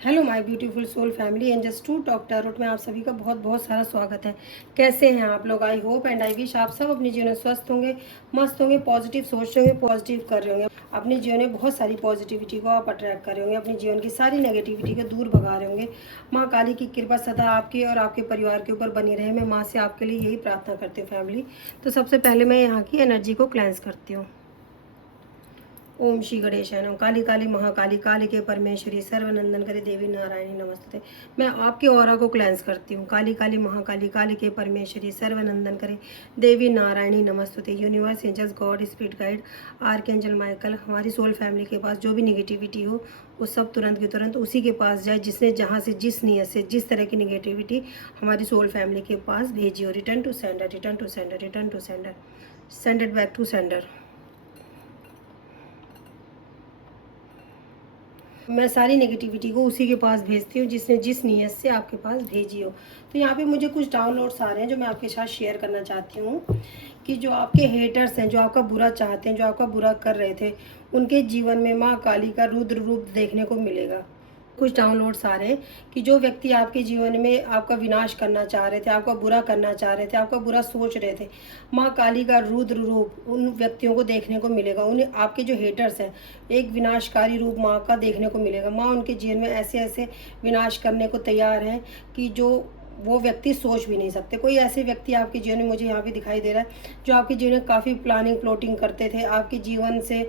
Hello my beautiful soul family angels to talk tarot में आप सभी का बहुत बहुत सारा स्वागत है। कैसे हैं आप लोग? I hope and I wish आप सब अपने जीवन में स्वस्थ होंगे, मस्त होंगे, पॉजिटिव सोच रहे होंगे, पॉजिटिव कर रहे होंगे। अपने जीवन में बहुत सारी पॉजिटिविटी को आप अट्रैक्ट कर रहे होंगे, अपने जीवन की सारी नेगेटिविटी को दूर भगा रहे होंगे। माँ काली की कृपा सदा आपके और आपके परिवार के ऊपर बनी रहे। मैं माँ से आपके लिए यही प्रार्थना करती हूँ फैमिली। तो सबसे पहले मैं यहाँ की एनर्जी को क्लेंस करती हूँ। ओम श्री गणेशाय नमः। काली काली महाकाली काली के परमेश्वरी सर्वनंदन करे देवी नारायणी नमस्ते। मैं आपके ऑरा को क्लेंस करती हूँ। काली काली महाकाली काली के परमेश्वरी सर्वनंदन करे देवी नारायणी नमस्ते। Universe, angels, God, spirit guide, archangel Michael, हमारी सोल फैमिली के पास जो भी निगेटिविटी हो वो सब तुरंत की तुरंत उसी के पास जाए जिसने जहाँ से, जिस नीयत से, जिस तरह की निगेटिविटी हमारी सोल फैमिली के पास भेजी हो। Return to sender, return to sender, return to sender, send it back to sender. मैं सारी नेगेटिविटी को उसी के पास भेजती हूँ जिसने जिस नीयत से आपके पास भेजी हो। तो यहाँ पे मुझे कुछ डाउनलोड्स आ रहे हैं जो मैं आपके साथ शेयर करना चाहती हूँ कि जो आपके हेटर्स हैं, जो आपका बुरा चाहते हैं, जो आपका बुरा कर रहे थे, उनके जीवन में माँ काली का रुद्र रूप देखने को मिलेगा। कुछ डाउनलोड्स आ रहे हैं कि जो व्यक्ति आपके जीवन में आपका विनाश करना चाह रहे थे, आपका बुरा करना चाह रहे थे, आपका बुरा सोच रहे थे, माँ काली का रुद्र रूप उन व्यक्तियों को देखने को मिलेगा। उन्हें, आपके जो हेटर्स हैं, एक विनाशकारी रूप माँ का देखने को मिलेगा। माँ उनके जीवन में ऐसे ऐसे विनाश करने को तैयार हैं कि जो वो व्यक्ति सोच भी नहीं सकते। कोई ऐसे व्यक्ति आपके जीवन में मुझे यहाँ पे दिखाई दे रहा है जो आपके जीवन में काफ़ी प्लानिंग प्लॉटिंग करते थे, आपके जीवन से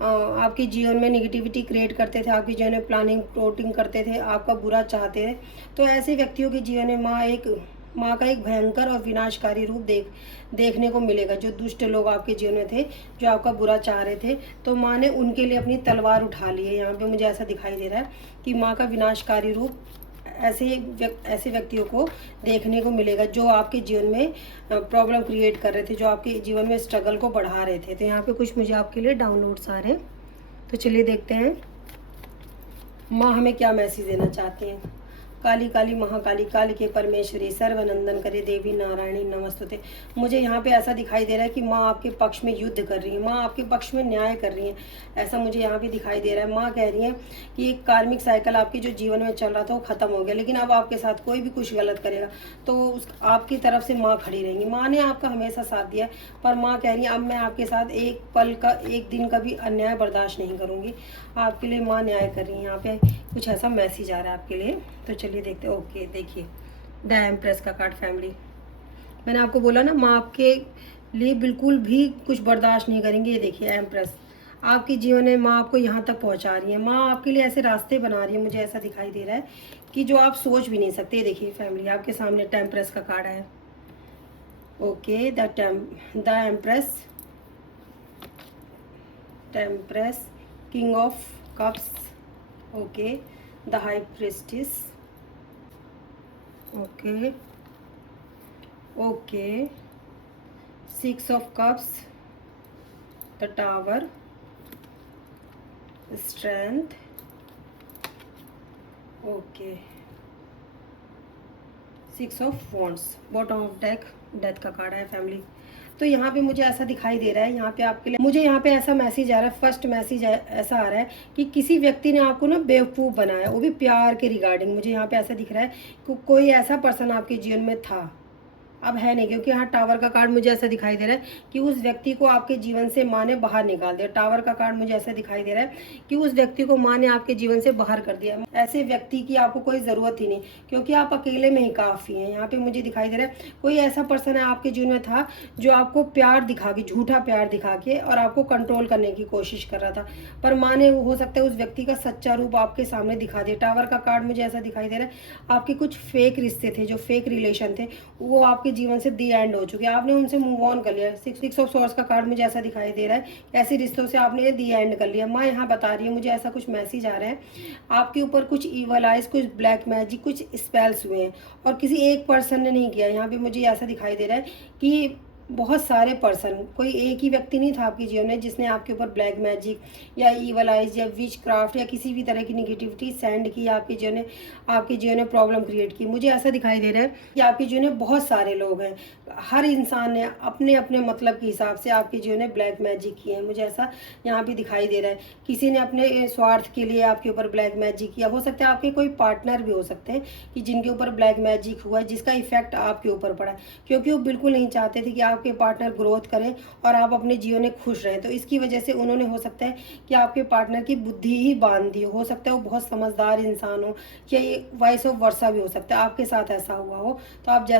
आपके जीवन में निगेटिविटी क्रिएट करते थे, आपके जीवन में प्लानिंग प्लॉटिंग करते थे, आपका बुरा चाहते थे। तो ऐसे व्यक्तियों के जीवन में माँ का एक भयंकर और विनाशकारी रूप देखने को मिलेगा। जो दुष्ट लोग आपके जीवन में थे, जो आपका बुरा चाह रहे थे, तो माँ ने उनके लिए अपनी तलवार उठा ली है। यहाँ पे मुझे ऐसा दिखाई दे रहा है कि माँ का विनाशकारी रूप ऐसे व्यक्तियों को देखने को मिलेगा जो आपके जीवन में प्रॉब्लम क्रिएट कर रहे थे, जो आपके जीवन में स्ट्रगल को बढ़ा रहे थे। तो यहाँ पे कुछ मुझे आपके लिए डाउनलोड्स आ रहे हैं, तो चलिए देखते हैं माँ हमें क्या मैसेज देना चाहती हैं। काली काली महाकाली काली के परमेश्वरी सर्वनंदन करे देवी नारायणी नमस्तुते। मुझे यहाँ पे ऐसा दिखाई दे रहा है कि माँ आपके पक्ष में युद्ध कर रही है, माँ आपके पक्ष में न्याय कर रही है, ऐसा मुझे यहाँ पे दिखाई दे रहा है। माँ कह रही है कि एक कार्मिक साइकिल आपके जो जीवन में चल रहा था वो खत्म हो गया, लेकिन अब आपके साथ कोई भी कुछ गलत करेगा तो उस आपकी तरफ से माँ खड़ी रहेंगी। माँ ने आपका हमेशा साथ दिया है, पर माँ कह रही है अब मैं आपके साथ एक पल का, एक दिन का भी अन्याय बर्दाश्त नहीं करूँगी। आपके लिए माँ न्याय कर रही है। यहाँ पे कुछ ऐसा मैसेज आ रहा है आपके लिए, तो चलिए देखते हैं। ओके, देखिए द एम्प्रेस का कार्ड फैमिली। मैंने आपको बोला ना, माँ आपके लिए बिल्कुल भी कुछ बर्दाश्त नहीं करेंगे। ये देखिए एम्प्रेस आपके जीवन में माँ आपको यहाँ तक पहुँचा रही है। माँ आपके लिए ऐसे रास्ते बना रही है, मुझे ऐसा दिखाई दे रहा है कि जो आप सोच भी नहीं सकते। ये देखिए फैमिली, आपके सामने टेम्प्रेस का कार्ड है। Okay, the empress, the empress, king of cups, okay, the high priestess, okay okay, six of cups, the tower, strength, okay, six of wands, bottom of deck, death का कार्ड है फैमिली। तो यहाँ पे मुझे ऐसा दिखाई दे रहा है, यहाँ पे आपके लिए मुझे यहाँ पे ऐसा मैसेज आ रहा है। फर्स्ट मैसेज ऐसा आ रहा है कि किसी व्यक्ति ने आपको ना बेवकूफ़ बनाया, वो भी प्यार के रिगार्डिंग। मुझे यहाँ पे ऐसा दिख रहा है कि कोई ऐसा पर्सन आपके जीवन में था, अब है नहीं, क्योंकि यहाँ टावर का कार्ड मुझे ऐसा दिखाई दे रहा है कि उस व्यक्ति को आपके जीवन से माँ ने बाहर निकाल दिया। टावर का कार्ड मुझे ऐसा दिखाई दे रहा है कि उस व्यक्ति को माँ ने आपके जीवन से बाहर कर दिया। ऐसे व्यक्ति की आपको कोई ज़रूरत ही नहीं, क्योंकि आप अकेले में ही काफ़ी हैं। यहाँ पे मुझे दिखाई दे रहा है कोई ऐसा पर्सन है आपके जीवन में था जो आपको प्यार दिखा के, झूठा प्यार दिखा के और आपको कंट्रोल करने की कोशिश कर रहा था, पर माँ ने हो सकता है उस व्यक्ति का सच्चा रूप आपके सामने दिखा दिया। टावर का कार्ड मुझे ऐसा दिखाई दे रहा है आपके कुछ फेक रिश्ते थे, जो फेक रिलेशन थे, वो आपके जीवन से दी एंड हो चुके हैं, आपने उनसे मूव ऑन कर लिया। सिक्स ऑफ सॉर्ड्स का कार्ड मुझे ऐसा दिखाई दे रहा है ऐसे रिश्तों से आपने दी एंड कर लिया। माँ यहाँ बता रही है, मुझे ऐसा कुछ मैसेज आ रहा है आपके ऊपर कुछ ईवल आइज, कुछ ब्लैक मैजिक, कुछ स्पेल्स हुए हैं और किसी एक पर्सन ने नहीं किया। यहाँ पे मुझे ऐसा दिखाई दे रहा है कि बहुत सारे पर्सन, कोई एक ही व्यक्ति नहीं था आपके जीवन में जिसने आपके ऊपर ब्लैक मैजिक या ईवल आइज या विच क्राफ्ट या किसी भी तरह की निगेटिविटी सेंड की, आपके जीवन में प्रॉब्लम क्रिएट की। मुझे ऐसा दिखाई दे रहा है कि आपके जीवन में बहुत सारे लोग हैं, हर इंसान ने अपने अपने मतलब के हिसाब से आपके जीवन में ब्लैक मैजिक किए हैं। मुझे ऐसा यहाँ भी दिखाई दे रहा है, किसी ने अपने स्वार्थ के लिए आपके ऊपर ब्लैक मैजिक किया। हो सकता है आपके कोई पार्टनर भी हो सकते हैं कि जिनके ऊपर ब्लैक मैजिक हुआ, जिसका इफेक्ट आपके ऊपर पड़ा, क्योंकि वो बिल्कुल नहीं चाहते थे कि आपके पार्टनर ग्रोथ करें और आप अपने जीवन में खुश रहें। तो इसकी वजह से उन्होंने, हो सकता है कि आपके पार्टनर की बुद्धि ही बांध दी हो सकता है वो बहुत समझदार इंसान हो, या ये वाइस ऑफ वर्सा भी हो सकता है आपके साथ ऐसा हुआ हो। तो आप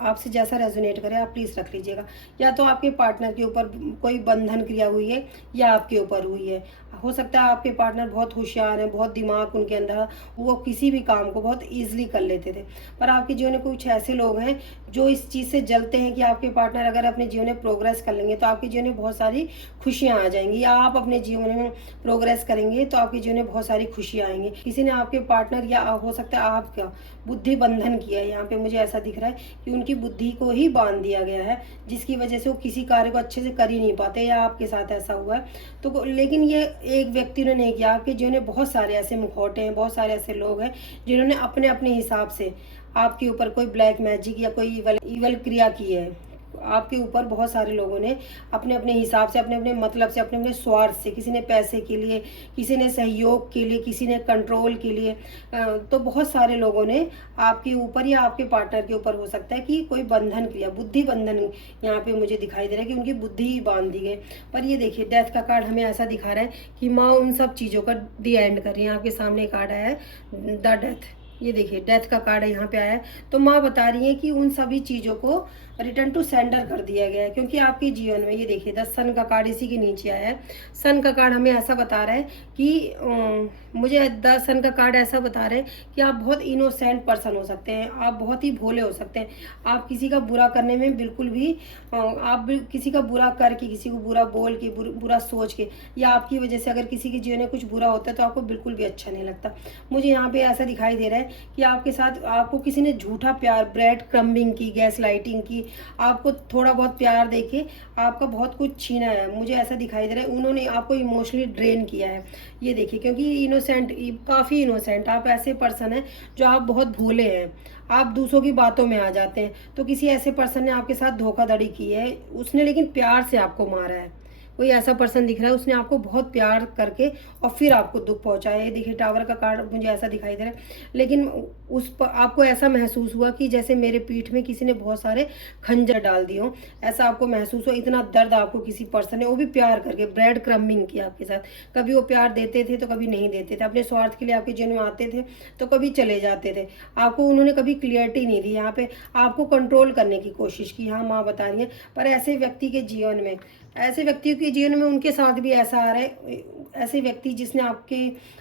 आपसे जैसा रेजोनेट करे आप प्लीज़ रख लीजिएगा। या तो आपके पार्टनर के ऊपर कोई बंधन क्रिया हुई है या आपके ऊपर हुई है। हो सकता है आपके पार्टनर बहुत होशियार हैं, बहुत दिमाग उनके अंदर, वो किसी भी काम को बहुत ईजिली कर लेते थे। पर आपके जीवन में कुछ ऐसे लोग हैं जो इस चीज़ से जलते हैं कि आपके पार्टनर अगर अपने जीवन में प्रोग्रेस कर लेंगे तो आपके जीवन में बहुत सारी खुशियाँ आ जाएंगी, या आप अपने जीवन में प्रोग्रेस करेंगे तो आपके जीवन में बहुत सारी खुशियाँ आएंगी। किसी ने आपके पार्टनर या हो सकता है आपका बुद्धि बंधन किया है। यहाँ पे मुझे ऐसा दिख रहा है कि उनकी बुद्धि को ही बांध दिया गया है, जिसकी वजह से वो किसी कार्य को अच्छे से कर ही नहीं पाते, या आपके साथ ऐसा हुआ है। तो लेकिन ये एक व्यक्ति ने नहीं किया, आपके जीवन में बहुत सारे ऐसे मुखौटे हैं, बहुत सारे ऐसे लोग हैं जिन्होंने अपने अपने हिसाब से आपके ऊपर कोई ब्लैक मैजिक या कोई ईवल क्रिया की है। आपके ऊपर बहुत सारे लोगों ने अपने अपने हिसाब से, अपने अपने मतलब से, अपने अपने स्वार्थ से, किसी ने पैसे के लिए, किसी ने सहयोग के लिए, किसी ने कंट्रोल के लिए, तो बहुत सारे लोगों ने आपके ऊपर या आपके पार्टनर के ऊपर, हो सकता है कि कोई बंधन क्रिया, बुद्धि बंधन यहाँ पे मुझे दिखाई दे रहा है कि उनकी बुद्धि ही बांध दी गई। पर ये देखिए डेथ का कार्ड हमें ऐसा दिखा रहा है कि माँ उन सब चीज़ों का दी एंड कर रही है। आपके सामने कार्ड आया है द डेथ, ये देखिए डेथ का कार्ड यहाँ पे आया है। तो माँ बता रही है कि उन सभी चीज़ों को रिटर्न टू सेंडर कर दिया गया है, क्योंकि आपके जीवन में, ये देखिए द सन का कार्ड इसी के नीचे आया है। सन का कार्ड हमें ऐसा बता रहा है कि मुझे द सन का कार्ड ऐसा बता रहा है कि आप बहुत इनोसेंट पर्सन हो सकते हैं, आप बहुत ही भोले हो सकते हैं। आप किसी का बुरा करने में बिल्कुल भी आप किसी का बुरा करके, किसी को बुरा बोल के, बुरा सोच के, या आपकी वजह से अगर किसी के जीवन में कुछ बुरा होता है तो आपको बिल्कुल भी अच्छा नहीं लगता। मुझे यहाँ पे ऐसा दिखाई दे रहा है कि आपके साथ आपको किसी ने झूठा प्यार, ब्रेड क्रम्बिंग की, गैस लाइटिंग की, आपको थोड़ा बहुत प्यार देके आपका बहुत कुछ छीना है। मुझे ऐसा दिखाई दे रहा है उन्होंने आपको इमोशनली ड्रेन किया है। ये देखिए, क्योंकि इनोसेंट, काफ़ी इनोसेंट आप ऐसे पर्सन हैं जो आप बहुत भोले हैं, आप दूसरों की बातों में आ जाते हैं। तो किसी ऐसे पर्सन ने आपके साथ धोखाधड़ी की है, उसने लेकिन प्यार से आपको मारा है। कोई ऐसा पर्सन दिख रहा है उसने आपको बहुत प्यार करके और फिर आपको दुख पहुंचाया। ये देखिए टावर का कार्ड मुझे ऐसा दिखाई दे रहा है, लेकिन उस पर आपको ऐसा महसूस हुआ कि जैसे मेरे पीठ में किसी ने बहुत सारे खंजर डाल दिए हो, ऐसा आपको महसूस हो। इतना दर्द आपको किसी पर्सन ने, वो भी प्यार करके, ब्रेड क्रम्बिंग किया आपके साथ। कभी वो प्यार देते थे तो कभी नहीं देते थे, अपने स्वार्थ के लिए आपके जीवन में आते थे तो कभी चले जाते थे। आपको उन्होंने कभी क्लियरिटी नहीं दी, यहाँ पे आपको कंट्रोल करने की कोशिश की। हाँ माँ बता रही है, पर ऐसे व्यक्ति के जीवन में, ऐसे व्यक्तियों के जीवन में उनके साथ भी ऐसा आ रहा है, ऐसे व्यक्ति जिसने आपके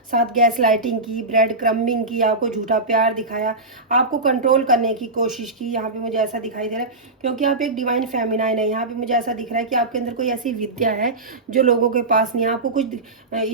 साथ गैस लाइटिंग की, ब्रेड क्रम्बिंग की, आपको झूठा प्यार दिखाया, आपको कंट्रोल करने की कोशिश की। यहाँ पे मुझे ऐसा दिखाई दे रहा है क्योंकि आप एक डिवाइन फेमिनाइन है। यहाँ पे मुझे ऐसा दिख रहा है कि आपके अंदर कोई ऐसी विद्या है जो लोगों के पास नहीं है, आपको कुछ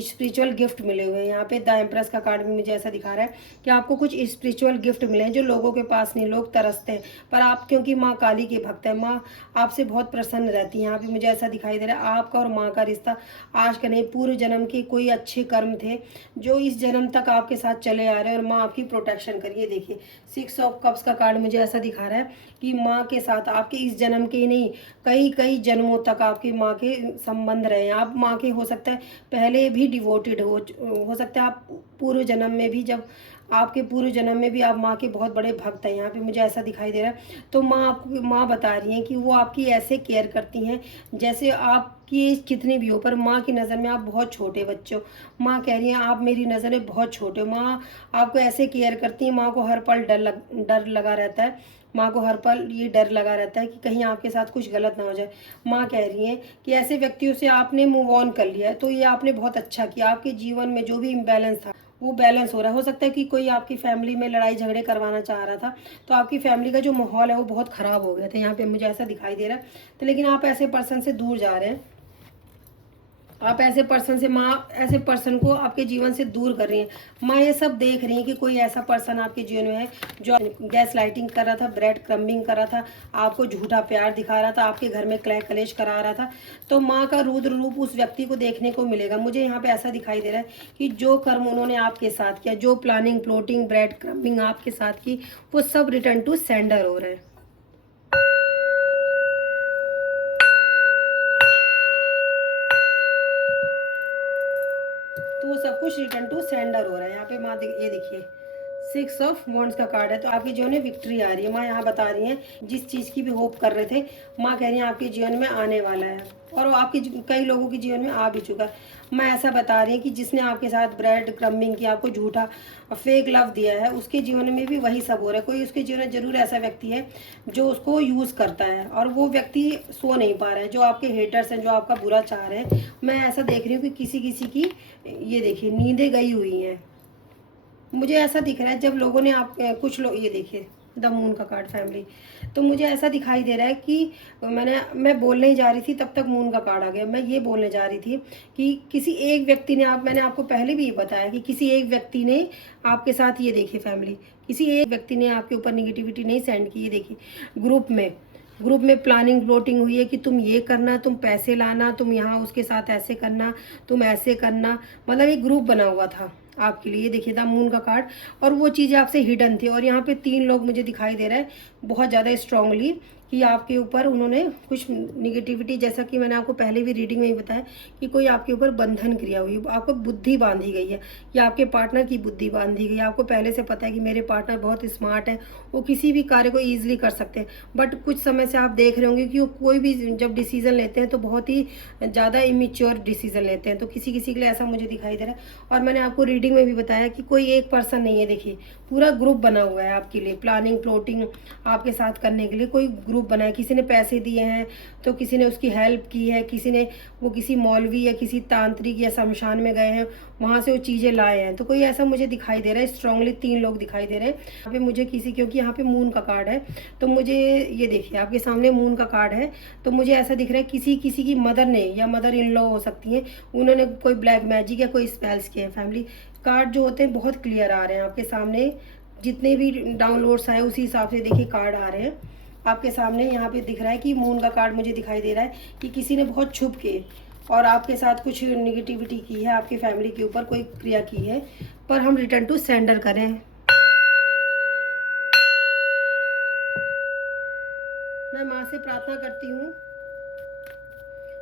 स्पिरिचुअल गिफ्ट मिले हुए हैं। यहाँ पे द एम्प्रेस का कार्ड भी मुझे ऐसा दिखा रहा है कि आपको कुछ स्पिरिचुअल गिफ्ट मिले हैं जो लोगों के पास नहीं, लोग तरसते हैं। पर आप, क्योंकि माँ काली के भक्त है, माँ आपसे बहुत प्रसन्न रहती है। यहाँ पे मुझे ऐसा दिखाई दे रहा है आपका और माँ का रिश्ता आज का नहीं, पूर्व जन्म के कोई अच्छे कर्म थे जो इस जन्म तक आपके साथ चले आ रहे हैं और माँ आपकी प्रोटेक्शन करिए। देखिए 6 ऑफ कप्स का कार्ड मुझे ऐसा दिखा रहा है कि माँ के साथ आपके इस जन्म के नहीं, कई कई जन्मों तक आपकी माँ के संबंध रहे हैं। आप माँ के, हो सकता है पहले भी डिवोटेड हो सकता है आप पूर्व जन्म में भी, जब आपके पूर्व जन्म में भी आप माँ के बहुत बड़े भक्त हैं। यहाँ पे मुझे ऐसा दिखाई दे रहा है। तो माँ बता रही हैं कि वो आपकी ऐसे केयर करती हैं जैसे आपकी एज कितनी भी हो, पर माँ की नज़र में आप बहुत छोटे बच्चे हो। माँ कह रही हैं आप मेरी नज़र में बहुत छोटे हो। माँ आपको ऐसे केयर करती हैं, माँ को हर पल डर लगा रहता है। माँ को हर पल ये डर लगा रहता है कि कहीं आपके साथ कुछ गलत ना हो जाए। माँ कह रही हैं कि ऐसे व्यक्तियों से आपने मूव ऑन कर लिया है, तो ये आपने बहुत अच्छा किया। आपके जीवन में जो भी इम्बैलेंस था वो बैलेंस हो रहा है। हो सकता है कि कोई आपकी फैमिली में लड़ाई झगड़े करवाना चाह रहा था, तो आपकी फैमिली का जो माहौल है वो बहुत ख़राब हो गया था। यहाँ पे मुझे ऐसा दिखाई दे रहा है। तो लेकिन आप ऐसे पर्सन से दूर जा रहे हैं, आप ऐसे पर्सन से, माँ ऐसे पर्सन को आपके जीवन से दूर कर रही हैं। माँ ये सब देख रही हैं कि कोई ऐसा पर्सन आपके जीवन में है जो गैस लाइटिंग कर रहा था, ब्रेड क्रम्बिंग कर रहा था, आपको झूठा प्यार दिखा रहा था, आपके घर में क्लह कलेश करा रहा था। तो माँ का रुद्र रूप उस व्यक्ति को देखने को मिलेगा। मुझे यहाँ पे ऐसा दिखाई दे रहा है कि जो कर्म उन्होंने आपके साथ किया, जो प्लानिंग प्लॉटिंग ब्रेड क्रम्बिंग आपके साथ की, वो सब रिटर्न टू सेंडर हो रहे हैं। तो वो सब कुछ रिटर्न टू सेंडर हो रहा है। यहाँ पे माँ ये देखिए 6 ऑफ वॉन्ड्स का कार्ड है। तो आपके जीवन में विक्ट्री आ रही है। माँ यहाँ बता रही हैं जिस चीज़ की भी होप कर रहे थे, माँ कह रही हैं आपके जीवन में आने वाला है, और वो आपके कई लोगों के जीवन में आ भी चुका है। माँ ऐसा बता रही है कि जिसने आपके साथ ब्रेड क्रम्बिंग किया, आपको झूठा फेक लव दिया है, उसके जीवन में भी वही सब हो रहा है। कोई उसके जीवन में जरूर ऐसा व्यक्ति है जो उसको यूज़ करता है, और वो व्यक्ति सो नहीं पा रहा है। जो आपके हेटर्स हैं, जो आपका बुरा चाह रहे हैं, मैं ऐसा देख रही हूँ कि किसी किसी की ये देखिए नींदें गई हुई हैं। मुझे ऐसा दिख रहा है जब लोगों ने आप कुछ लोग, ये देखिए द मून का कार्ड फैमिली, तो मुझे ऐसा दिखाई दे रहा है कि मैं बोलने ही जा रही थी, तब तक मून का कार्ड आ गया। मैं ये बोलने जा रही थी कि किसी एक व्यक्ति ने, मैंने आपको पहले भी ये बताया कि किसी एक व्यक्ति ने आपके साथ, ये देखिए फैमिली, किसी एक व्यक्ति ने आपके ऊपर निगेटिविटी नहीं सेंड की। ये देखिए ग्रुप में प्लानिंग प्लॉटिंग हुई है कि तुम ये करना, तुम पैसे लाना, तुम यहाँ उसके साथ ऐसे करना, तुम ऐसे करना, मतलब एक ग्रुप बना हुआ था आपके लिए। देखिए द मून का कार्ड, और वो चीज़ें आपसे हिडन थी। और यहाँ पे 3 लोग मुझे दिखाई दे रहा है बहुत ज़्यादा स्ट्रांगली कि आपके ऊपर उन्होंने कुछ निगेटिविटी, जैसा कि मैंने आपको पहले भी रीडिंग में ही बताया कि कोई आपके ऊपर बंधन क्रिया हुई, आपको बुद्धि बांधी गई है, या आपके पार्टनर की बुद्धि बांधी गई है। आपको पहले से पता है कि मेरे पार्टनर बहुत स्मार्ट है, वो किसी भी कार्य को ईजिली कर सकते हैं, बट कुछ समय से आप देख रहे होंगे कि वो कोई भी जब डिसीजन लेते हैं तो बहुत ही ज़्यादा इमेच्योर डिसीजन लेते हैं। तो किसी किसी के लिए ऐसा मुझे दिखाई दे रहा है। और मैंने आपको रीडिंग में भी बताया कि कोई एक पर्सन नहीं है, देखिए पूरा ग्रुप बना हुआ है आपके लिए, प्लानिंग प्लॉटिंग आपके साथ करने के लिए कोई ग्रुप बनाया। किसी ने पैसे दिए हैं, तो किसी ने उसकी हेल्प की है, किसी ने वो किसी मौलवी या किसी तांत्रिक या शमशान में गए हैं, वहाँ से वो चीज़ें लाए हैं। तो कोई ऐसा मुझे दिखाई दे रहा है। स्ट्रांगली 3 लोग दिखाई दे रहे हैं यहाँ पे मुझे किसी, क्योंकि यहाँ पे मून का कार्ड है। तो मुझे ये देखिए आपके सामने मून का कार्ड है, तो मुझे ऐसा दिख रहा है किसी की मदर ने, या मदर इन लॉ हो सकती हैं, उन्होंने कोई ब्लैक मैजिक या कोई स्पेल्स किए हैं। फैमिली कार्ड जो होते हैं बहुत क्लियर आ रहे हैं आपके सामने, जितने भी डाउनलोड्स आए उसी हिसाब से देखिए कार्ड आ रहे हैं आपके सामने। यहाँ पे दिख रहा है कि मून का कार्ड मुझे दिखाई दे रहा है कि किसी ने बहुत छुप के और आपके साथ कुछ निगेटिविटी की है, आपकी फैमिली के ऊपर कोई क्रिया की है, पर हम रिटर्न टू सेंडर करें। मैं माँ से प्रार्थना करती हूँ,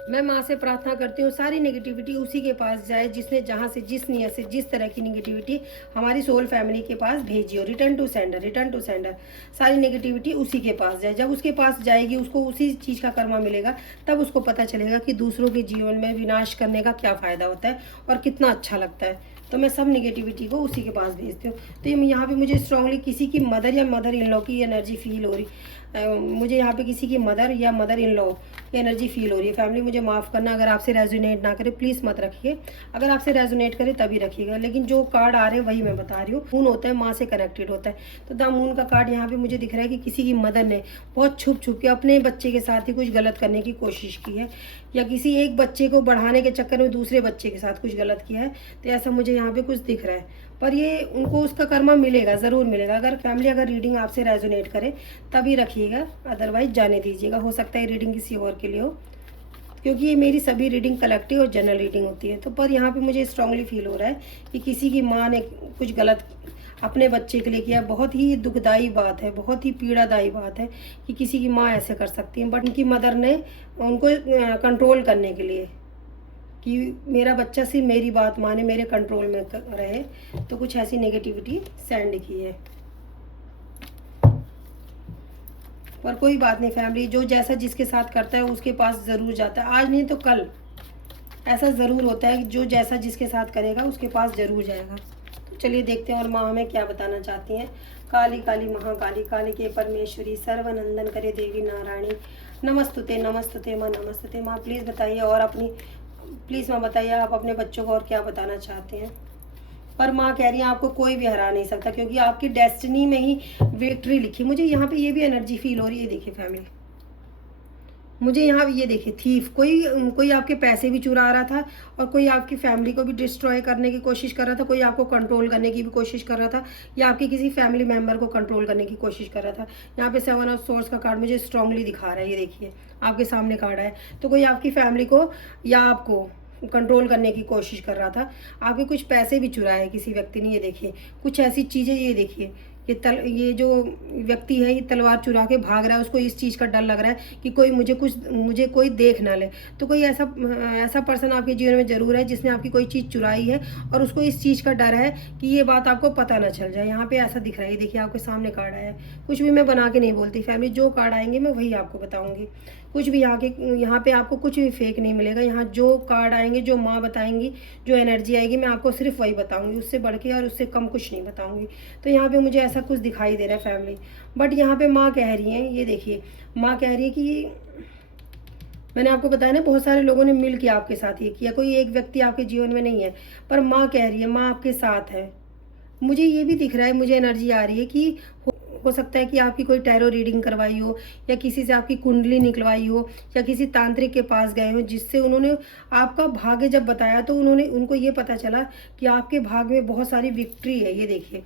मैं माँ से प्रार्थना करती हूँ सारी नेगेटिविटी उसी के पास जाए जिसने जहाँ से, जिस नियत से, जिस तरह की नेगेटिविटी हमारी सोल फैमिली के पास भेजी हो। Return to sender, return to sender, सारी नेगेटिविटी उसी के पास जाए। जब उसके पास जाएगी, उसको उसी चीज़ का कर्मा मिलेगा, तब उसको पता चलेगा कि दूसरों के जीवन में विनाश करने का क्या फ़ायदा होता है और कितना अच्छा लगता है। तो मैं सब नेगेटिविटी को उसी के पास भेजती हूँ। तो यहाँ पे मुझे स्ट्रांगली किसी की मदर या मदर इन लॉ की एनर्जी फील हो रही, मुझे यहाँ पे किसी की मदर या मदर इन लॉ की एनर्जी फील हो रही है। फैमिली मुझे माफ़ करना अगर आपसे रेजोनेट ना करे, प्लीज़ मत रखिए। अगर आपसे रेजोनेट करे तभी रखिएगा, लेकिन जो कार्ड आ रहे हैं वही मैं बता रही हूँ। मून होता है, माँ से कनेक्टेड होता है। तो द मून का कार्ड यहाँ पे मुझे दिख रहा है कि किसी की मदर ने बहुत छुप के अपने बच्चे के साथ ही कुछ गलत करने की कोशिश की है, या किसी एक बच्चे को बढ़ाने के चक्कर में दूसरे बच्चे के साथ कुछ गलत किया है। तो ऐसा मुझे यहाँ पे कुछ दिख रहा है, पर ये उनको उसका कर्मा मिलेगा, ज़रूर मिलेगा। अगर फैमिली, अगर रीडिंग आपसे रेजोनेट करे तभी रखिएगा, अदरवाइज जाने दीजिएगा। हो सकता है रीडिंग किसी और के लिए हो, क्योंकि ये मेरी सभी रीडिंग कलेक्टिव और जनरल रीडिंग होती है। तो पर यहाँ पे मुझे स्ट्रांगली फील हो रहा है कि किसी की माँ ने कुछ गलत अपने बच्चे के लिए किया। बहुत ही दुखदाई बात है, बहुत ही पीड़ादायी बात है कि किसी की माँ ऐसे कर सकती है, बट उनकी मदर ने उनको कंट्रोल करने के लिए कि मेरा बच्चा सिर्फ मेरी बात माने, मेरे कंट्रोल में रहे, तो कुछ ऐसी नेगेटिविटी सेंड की है। पर कोई बात नहीं फैमिली, जो जैसा जिसके साथ करता है उसके पास ज़रूर जाता है। आज नहीं तो कल ऐसा ज़रूर होता है कि जो जैसा जिसके साथ करेगा उसके पास ज़रूर जाएगा। तो चलिए देखते हैं और माँ हमें क्या बताना चाहती हैं। काली काली महाकाली, काली के परमेश्वरी, सर्वनंदन करे देवी नारायणी, नमस्तुते नमस्तुते माँ, नमस्तुते माँ। प्लीज़ बताइए, और अपनी प्लीज़ माँ बताइए आप अपने बच्चों को और क्या बताना चाहते हैं। पर माँ कह रही है आपको कोई भी हरा नहीं सकता, क्योंकि आपकी डेस्टिनी में ही विक्ट्री लिखी। मुझे यहाँ पे ये भी एनर्जी फील हो रही है। देखिए फैमिली, मुझे यहाँ ये देखिए थीफ, कोई कोई आपके पैसे भी चुरा रहा था और कोई आपकी फैमिली को भी डिस्ट्रॉय करने की कोशिश कर रहा था, कोई आपको कंट्रोल करने की भी कोशिश कर रहा था, या आपकी किसी फैमिली मेम्बर को कंट्रोल करने की कोशिश कर रहा था। यहाँ पे 7 ऑफ सोर्स का कार्ड मुझे स्ट्रांगली दिखा रहा है, ये देखिए आपके सामने कार्ड है। तो कोई आपकी फैमिली को या आपको कंट्रोल करने की कोशिश कर रहा था, आपके कुछ पैसे भी चुराए किसी व्यक्ति ने, ये देखिए कुछ ऐसी चीज़ें, ये देखिए ये जो व्यक्ति है ये तलवार चुरा के भाग रहा है, उसको इस चीज़ का डर लग रहा है कि कोई मुझे कोई देख ना ले। तो कोई ऐसा पर्सन आपके जीवन में ज़रूर है जिसने आपकी कोई चीज़ चुराई है और उसको इस चीज़ का डर है कि ये बात आपको पता ना चल जाए। यहाँ पे ऐसा दिख रहा है, देखिए आपके सामने कार्ड आया है। कुछ भी मैं बना के नहीं बोलती फैमिली, जो कार्ड आएंगे मैं वही आपको बताऊँगी। कुछ भी यहाँ पे आपको कुछ भी फेक नहीं मिलेगा। यहाँ जो कार्ड आएंगे, जो माँ बताएंगी, जो एनर्जी आएगी, मैं आपको सिर्फ वही बताऊंगी, उससे बढ़ के और उससे कम कुछ नहीं बताऊंगी। तो यहाँ पे मुझे ऐसा कुछ दिखाई दे रहा है फैमिली। बट यहाँ पे माँ कह रही हैं, ये देखिए माँ कह रही है कि मैंने आपको बताया ना बहुत सारे लोगों ने मिल के आपके साथ ये किया, कोई एक व्यक्ति आपके जीवन में नहीं है, पर माँ कह रही है माँ आपके साथ है। मुझे ये भी दिख रहा है, मुझे एनर्जी आ रही है कि हो सकता है कि आपकी कोई टैरो रीडिंग करवाई हो, या किसी से आपकी कुंडली निकलवाई हो, या किसी तांत्रिक के पास गए हो जिससे उन्होंने आपका भाग्य जब बताया तो उनको ये पता चला कि आपके भाग्य में बहुत सारी विक्ट्री है। ये देखिए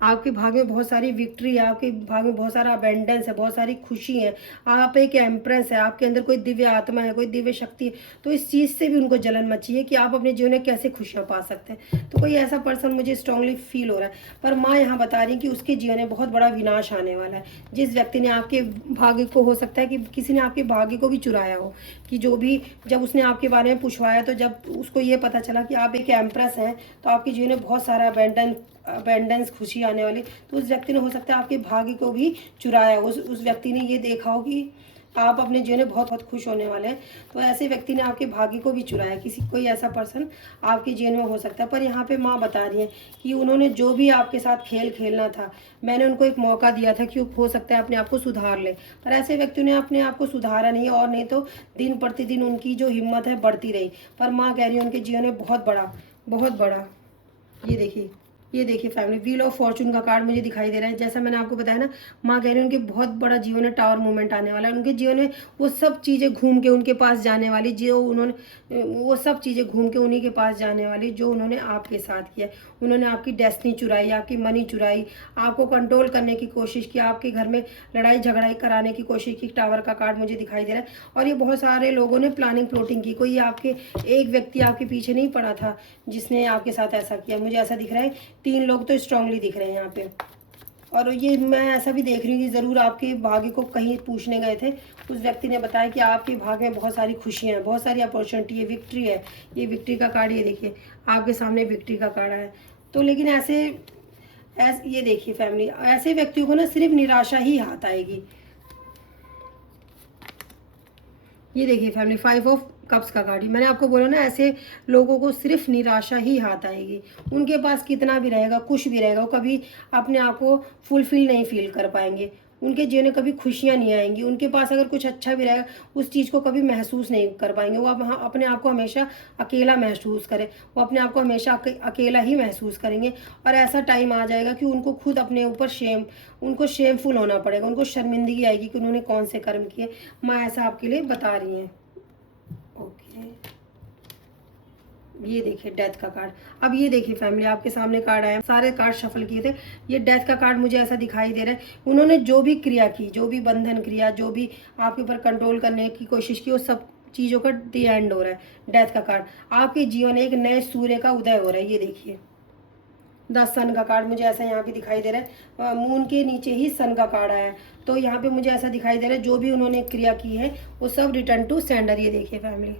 आपके भाग्य में बहुत सारी विक्ट्री है, आपके भाग्य में बहुत सारा अबेंडेंस है, बहुत सारी खुशी है, आप एक एम्प्रेस है, आपके अंदर कोई दिव्य आत्मा है, कोई दिव्य शक्ति है। तो इस चीज़ से भी उनको जलन मची है कि आप अपने जीवन में कैसे खुशियाँ पा सकते हैं। तो कोई ऐसा पर्सन मुझे स्ट्रांगली फील हो रहा है। पर माँ यहाँ बता रही है कि उसके जीवन में बहुत बड़ा विनाश आने वाला है। जिस व्यक्ति ने आपके भाग्य को, हो सकता है कि किसी ने आपके भाग्य को भी चुराया हो, कि जो भी जब उसने आपके बारे में पूछवाया तो जब उसको ये पता चला कि आप एक एम्प्रेस हैं तो आपके जीवन में बहुत सारा अबेंडेंस खुशी आने वाली, तो उस व्यक्ति ने हो सकता है आपके भाग्य को भी चुराया। उस व्यक्ति ने ये देखा हो कि आप अपने जीवन में बहुत बहुत खुश होने वाले हैं, तो ऐसे व्यक्ति ने आपके भाग्य को भी चुराया। कोई ऐसा पर्सन आपके जीवन में हो सकता है। पर यहाँ पे माँ बता रही है कि उन्होंने जो भी आपके साथ खेल खेलना था, मैंने उनको एक मौका दिया था कि हो सकता है अपने आप को सुधार ले, पर ऐसे व्यक्तियों ने अपने आप को सुधारा नहीं, और नहीं तो दिन प्रतिदिन उनकी जो हिम्मत है बढ़ती रही। पर माँ कह रही है उनके जीवन में बहुत बड़ा ये देखिए फैमिली, व्हील ऑफ फॉर्चून का कार्ड मुझे दिखाई दे रहा है। जैसा मैंने आपको बताया ना, माँ कह रही है उनके बहुत बड़ा जीवन में टावर मूवमेंट आने वाला है। उनके जीवन में वो सब चीज़ें घूम के उनके पास जाने वाली, वो सब चीज़ें घूम के उन्हीं के पास जाने वाली जो उन्होंने आपके साथ किया। उन्होंने आपकी डेस्टिनी चुराई, आपकी मनी चुराई, आपको कंट्रोल करने की कोशिश की, आपके घर में लड़ाई झगड़ाई कराने की कोशिश की। टावर का कार्ड मुझे दिखाई दे रहा है। और ये बहुत सारे लोगों ने प्लानिंग प्लॉटिंग की, कोई आपके एक व्यक्ति आपके पीछे नहीं पड़ा था जिसने आपके साथ ऐसा किया। मुझे ऐसा दिख रहा है 3 लोग तो स्ट्रांगली दिख रहे हैं यहाँ पे। और ये मैं ऐसा भी देख रही हूँ कि ज़रूर आपके भाग्य को कहीं पूछने गए थे, उस व्यक्ति ने बताया कि आपके भाग्य में बहुत सारी खुशियाँ हैं, बहुत सारी अपॉर्चुनिटी है, विक्ट्री है। ये विक्ट्री का कार्ड, ये देखिए आपके सामने विक्ट्री का कार्ड है। तो लेकिन ये देखिए फैमिली, ऐसे व्यक्तियों को ना सिर्फ निराशा ही हाथ आएगी। ये देखिए फैमिली, 5 ऑफ कप्स का कार्ड। मैंने आपको बोला ना, ऐसे लोगों को सिर्फ निराशा ही हाथ आएगी। उनके पास कितना भी रहेगा, कुछ भी रहेगा, वो कभी अपने आप को फुलफिल नहीं फील कर पाएंगे। उनके जीवन में कभी खुशियाँ नहीं आएंगी। उनके पास अगर कुछ अच्छा भी रहेगा, उस चीज़ को कभी महसूस नहीं कर पाएंगे। वो अपने आप को हमेशा अकेला महसूस करें, वो अपने आप को हमेशा अकेला ही महसूस करेंगे। और ऐसा टाइम आ जाएगा कि उनको खुद अपने ऊपर उनको शेमफुल होना पड़ेगा, उनको शर्मिंदगी आएगी कि उन्होंने कौन से कर्म किए। माँ ऐसा आपके लिए बता रही हैं। ओके, ये देखिए डेथ का कार्ड। अब ये देखिए फैमिली, आपके सामने कार्ड आया, सारे कार्ड शफल किए थे। ये डेथ का कार्ड मुझे ऐसा दिखाई दे रहा है, उन्होंने जो भी क्रिया की, जो भी बंधन क्रिया, जो भी आपके ऊपर कंट्रोल करने की कोशिश की, वो सब चीज़ों का दी एंड हो रहा है। डेथ का कार्ड, आपके जीवन में एक नए सूर्य का उदय हो रहा है। ये देखिए द सन का कार्ड मुझे ऐसा यहाँ पे दिखाई दे रहा है। मून के नीचे ही सन का कार्ड आया है। तो यहाँ पे मुझे ऐसा दिखाई दे रहा है जो भी उन्होंने क्रिया की है वो सब रिटर्न टू सेंडर। ये देखिए फैमिली,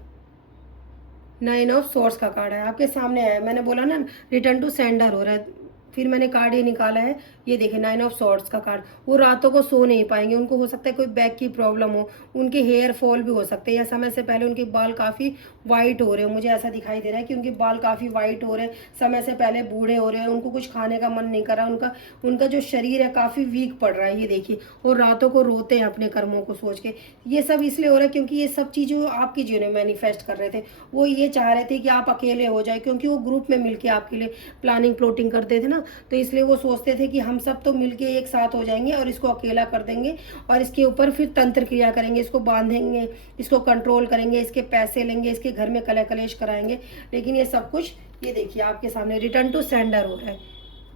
9 ऑफ सोर्स का कार्ड है आपके सामने आया। मैंने बोला ना रिटर्न टू सेंडर हो रहा है, फिर मैंने कार्ड ये निकाला है। ये देखिए 9 ऑफ सॉर्ड्स का कार्ड। वो रातों को सो नहीं पाएंगे, उनको हो सकता है कोई बैक की प्रॉब्लम हो, उनके हेयर फॉल भी हो सकते हैं, या समय से पहले उनके बाल काफ़ी वाइट हो रहे हैं। मुझे ऐसा दिखाई दे रहा है कि उनके बाल काफ़ी वाइट हो रहे हैं, समय से पहले बूढ़े हो रहे हैं, उनको कुछ खाने का मन नहीं कर रहा, उनका जो शरीर है काफ़ी वीक पड़ रहा है। ये देखिए, और रातों को रोते हैं अपने कर्मों को सोच के। ये सब इसलिए हो रहा है क्योंकि ये सब चीज़ें वो आपके जीवन में मैनिफेस्ट कर रहे थे। वो ये चाह रहे थे कि आप अकेले हो जाए, क्योंकि वो ग्रुप में मिलकर आपके लिए प्लानिंग प्लॉटिंग करते थे ना, ना, तो इसलिए वो सोचते थे कि हम सब तो मिलके एक साथ हो जाएंगे और इसको अकेला कर देंगे और इसके ऊपर फिर तंत्र क्रिया करेंगे, इसको बांधेंगे, इसको कंट्रोल करेंगे, इसके पैसे लेंगे, इसके घर में कलह कलेश कराएंगे। लेकिन ये सब कुछ, ये देखिए आपके सामने रिटर्न टू सेंडर हो रहा है,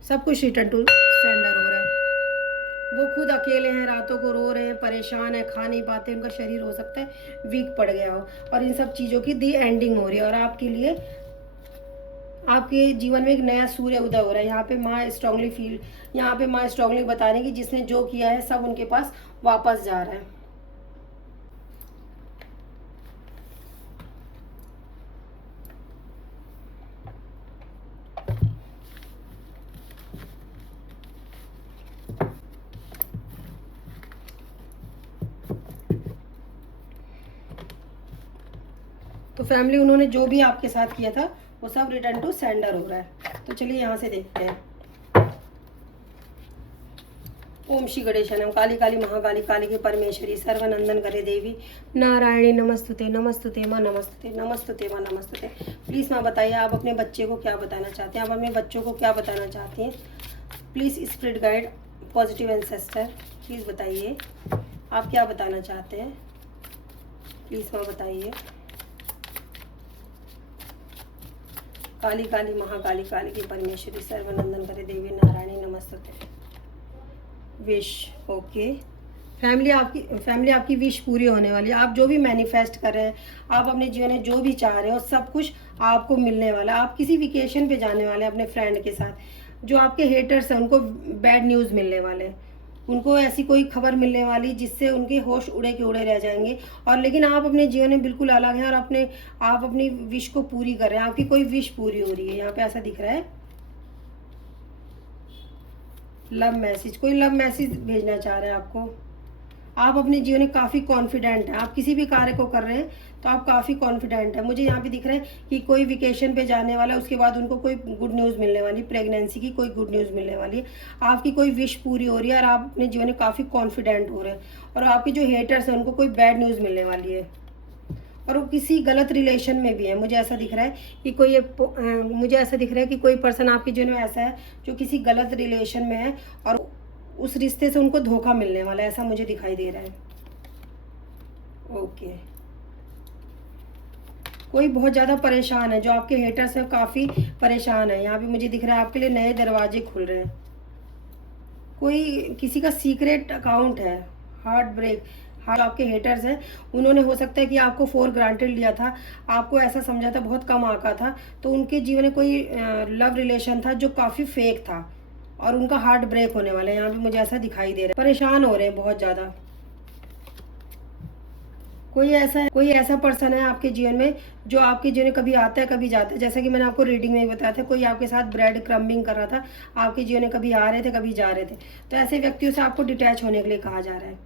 सब कुछ रिटर्न टू सेंडर हो रहा है। वो खुद अकेले हैं, रातों को रो रहे हैं, परेशान है, खा नहीं पाते, उनका शरीर हो सकता है वीक पड़ गया हो, और इन सब चीज़ों की दी एंडिंग हो रही है और आपके लिए, आपके जीवन में एक नया सूर्य उदय हो रहा है। यहाँ पे माँ स्ट्रांगली फील, यहाँ पे माँ स्ट्रांगली बता रही है कि जिसने जो किया है सब उनके पास वापस जा रहा है। तो फैमिली, उन्होंने जो भी आपके साथ किया था वो सब रिटर्न टू सेंडर हो रहा है। तो चलिए यहाँ से देखते हैं। ओम श्री गणेशानम, काली काली महाकाली, काली की परमेश्वरी, सर्वनंदन करे देवी, नारायणी नमस्तुते, नमस्तुते माँ, नमस्तुते, नमस्तुते माँ, नमस्तुते। प्लीज़ माँ बताइए, आप अपने बच्चे को क्या बताना चाहते हैं, आप अपने बच्चों को क्या बताना चाहती हैं। Please spirit guide, positive ancestor, please बताइए आप क्या बताना चाहते हैं। प्लीज़ माँ बताइए। काली काली महाकाली, काली की परमेश्वरी, सर्वनंदन करे देवी, नारायणी नमस्तुते। विश, ओके फैमिली, आपकी विश पूरी होने वाली है। आप जो भी मैनिफेस्ट कर रहे हैं, आप अपने जीवन में जो भी चाह रहे हो, सब कुछ आपको मिलने वाला है। आप किसी वेकेशन पे जाने वाले हैं अपने फ्रेंड के साथ। जो आपके हेटर्स हैं उनको बैड न्यूज़ मिलने वाले हैं, उनको ऐसी कोई खबर मिलने वाली जिससे उनके होश उड़े के उड़े रह जाएंगे। और लेकिन आप अपने जीवन में बिल्कुल अलग हैं और आप अपनी विश को पूरी कर रहे हैं। आपकी कोई विश पूरी हो रही है, यहाँ पे ऐसा दिख रहा है। लव मैसेज, कोई लव मैसेज भेजना चाह रहे हैं आपको। आप अपने जीवन में काफ़ी कॉन्फिडेंट हैं। आप किसी भी कार्य को कर रहे हैं तो आप काफ़ी कॉन्फिडेंट हैं। मुझे यहाँ पे दिख रहा है कि कोई वेकेशन पे जाने वाला है, उसके बाद उनको कोई गुड न्यूज़ मिलने वाली, प्रेगनेंसी की कोई गुड न्यूज़ मिलने वाली है। आपकी कोई विश पूरी हो रही है और आप अपने जीवन में काफ़ी कॉन्फिडेंट हो रहे हैं। और आपके जो हेटर्स हैं उनको कोई बैड न्यूज़ मिलने वाली है और वो किसी गलत रिलेशन में भी है। मुझे ऐसा दिख रहा है कि मुझे ऐसा दिख रहा है कि कोई पर्सन आपके जीवन में ऐसा है जो किसी गलत रिलेशन में है और उस रिश्ते से उनको धोखा मिलने वाला है, ऐसा मुझे दिखाई दे रहा है। ओके, कोई बहुत ज़्यादा परेशान है, जो आपके हेटर्स हैं काफ़ी परेशान है। यहाँ पे मुझे दिख रहा है आपके लिए नए दरवाजे खुल रहे हैं। कोई किसी का सीक्रेट अकाउंट है, हार्ट ब्रेक। हाँ, आपके हेटर्स हैं, उन्होंने हो सकता है कि आपको फॉर ग्रांटेड लिया था, आपको ऐसा समझा था, बहुत कम आका था। तो उनके जीवन में कोई लव रिलेशन था जो काफ़ी फेक था और उनका हार्ट ब्रेक होने वाला है। यहाँ पे मुझे ऐसा दिखाई दे रहा है, परेशान हो रहे हैं बहुत ज़्यादा। कोई ऐसा पर्सन है आपके जीवन में जो आपके जीवन में कभी आता है कभी जाता है। जैसा कि मैंने आपको रीडिंग में ही बताया था, कोई आपके साथ ब्रेड क्रम्बिंग कर रहा था, आपके जीवन में कभी आ रहे थे कभी जा रहे थे। तो ऐसे व्यक्तियों से आपको डिटैच होने के लिए कहा जा रहा है,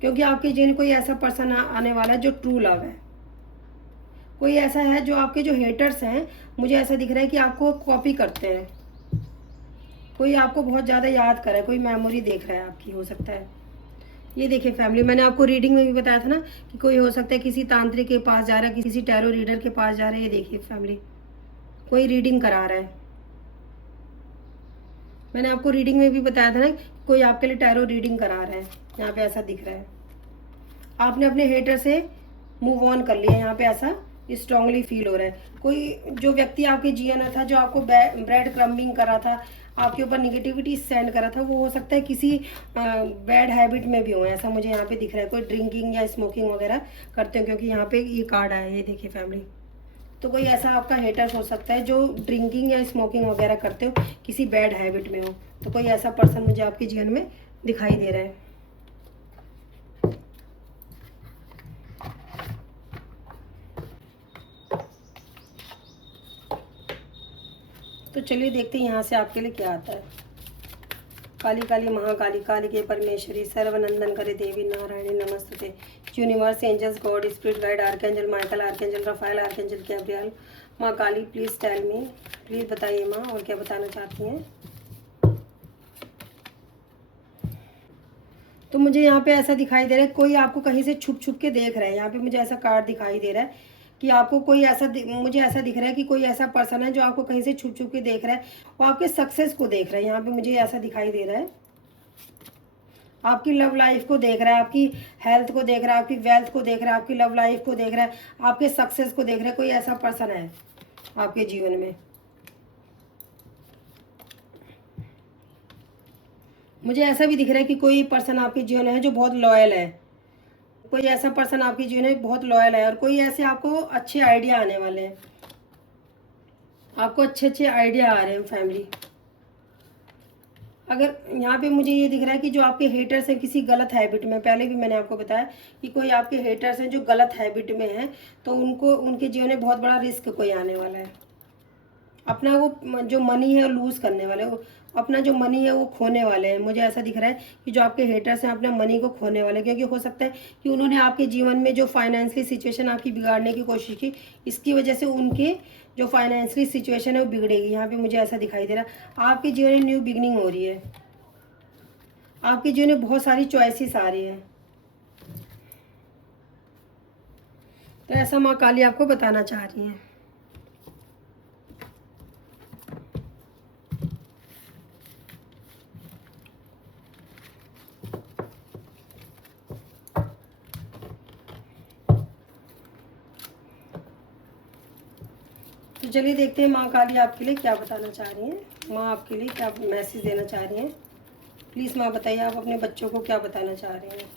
क्योंकि आपके जीवन में कोई ऐसा पर्सन आने वाला है जो ट्रू लव है। कोई ऐसा है जो आपके जो हेटर्स हैं, मुझे ऐसा दिख रहा है कि आपको कॉपी करते हैं। कोई आपको बहुत ज़्यादा याद कर रहा है, कोई मेमोरी देख रहा है आपकी, हो सकता है। ये देखिए फैमिली, मैंने आपको रीडिंग में भी बताया था ना कि कोई हो सकता है किसी तांत्रिक के पास जा रहा है, किसी टैरो रीडर के पास जा रहा है। ये देखिए फैमिली, कोई रीडिंग करा रहा है। मैंने आपको रीडिंग में भी बताया था ना, कोई आपके लिए टैरो रीडिंग करा रहा है। यहाँ पे ऐसा दिख रहा है आपने अपने हेटर से मूव ऑन कर लिया, यहाँ पे ऐसा स्ट्रांगली फील हो रहा है। कोई जो व्यक्ति आपके जीवन में था, जो आपको ब्रेड क्रम्बिंग करा था, आपके ऊपर निगेटिविटी सेंड करा था, वो हो सकता है किसी बैड हैबिट में भी हो, ऐसा मुझे यहाँ पे दिख रहा है। कोई ड्रिंकिंग या स्मोकिंग वगैरह करते हो, क्योंकि यहाँ पे ये कार्ड आया है, ये देखिए फैमिली। तो कोई ऐसा आपका हेटर्स हो सकता है जो ड्रिंकिंग या स्मोकिंग वगैरह करते हो, किसी बैड हैबिट में हो। तो कोई ऐसा पर्सन मुझे आपके जीवन में दिखाई दे रहा है। तो चलिए देखते हैं यहाँ से आपके लिए क्या आता है। काली काली महाकाली, काली के परमेश्वरी, सर्वनंदन करे देवी, नारायणी नमस्तुते। Universe, angels, God, spirit guide, archangel Michael, archangel Raphael, archangel Gabriel. माँ Kali, please tell me, please बताइए माँ, और क्या बताना चाहती हैं। तो मुझे यहाँ पे ऐसा दिखाई दे रहा है, कोई आपको कहीं से छुप छुप के देख रहा है। यहाँ पे मुझे ऐसा कार्ड दिखाई दे रहा है कि आपको कोई ऐसा मुझे ऐसा दिख रहा है कि कोई ऐसा पर्सन है जो आपको कहीं से छुप छुप के देख रहा है, वो आपके सक्सेस को देख रहा है। यहाँ पे मुझे ऐसा दिखाई दे रहा है, आपकी लव लाइफ को देख रहा है, आपकी हेल्थ को देख रहा है, आपकी वेल्थ को देख रहा है, आपकी लव लाइफ को देख रहा है, आपके सक्सेस को देख रहा है। कोई ऐसा पर्सन है आपके जीवन में। मुझे ऐसा भी दिख रहा है कि कोई पर्सन आपके जीवन में है जो बहुत लॉयल है। कोई ऐसा पर्सन आपके जीवन में बहुत लॉयल है, और कोई ऐसे आपको अच्छे आइडिया आने वाले हैं, आपको अच्छे अच्छे आइडिया आ रहे हैं फैमिली। अगर यहाँ पे मुझे ये दिख रहा है कि जो आपके हेटर्स हैं किसी गलत हैबिट में, पहले भी मैंने आपको बताया कि कोई आपके हेटर्स हैं जो गलत हैबिट में हैं, तो उनको उनके जीवन में बहुत बड़ा रिस्क कोई आने वाला है। अपना वो जो मनी है वो लूज़ करने वाले, वो अपना जो मनी है वो खोने वाले हैं। मुझे ऐसा दिख रहा है कि जो आपके हेटर्स हैं अपने मनी को खोने वाले हैं, क्योंकि हो सकता है कि उन्होंने आपके जीवन में जो फाइनेंशियली सिचुएशन आपकी बिगाड़ने की कोशिश की, इसकी वजह से उनके जो फाइनेंशियली सिचुएशन है वो बिगड़ेगी। यहाँ पे मुझे ऐसा दिखाई दे रहा है आपके जीवन में न्यू बिगनिंग हो रही है, आपके जीवन में बहुत सारी चॉइसेस आ रही हैं। तो ऐसा माँ काली आपको बताना चाह रही हैं। तो चलिए देखते हैं माँ काली आपके लिए क्या बताना चाह रही हैं, माँ आपके लिए क्या मैसेज देना चाह रही हैं। प्लीज़ माँ बताइए आप अपने बच्चों को क्या बताना चाह रहे हैं।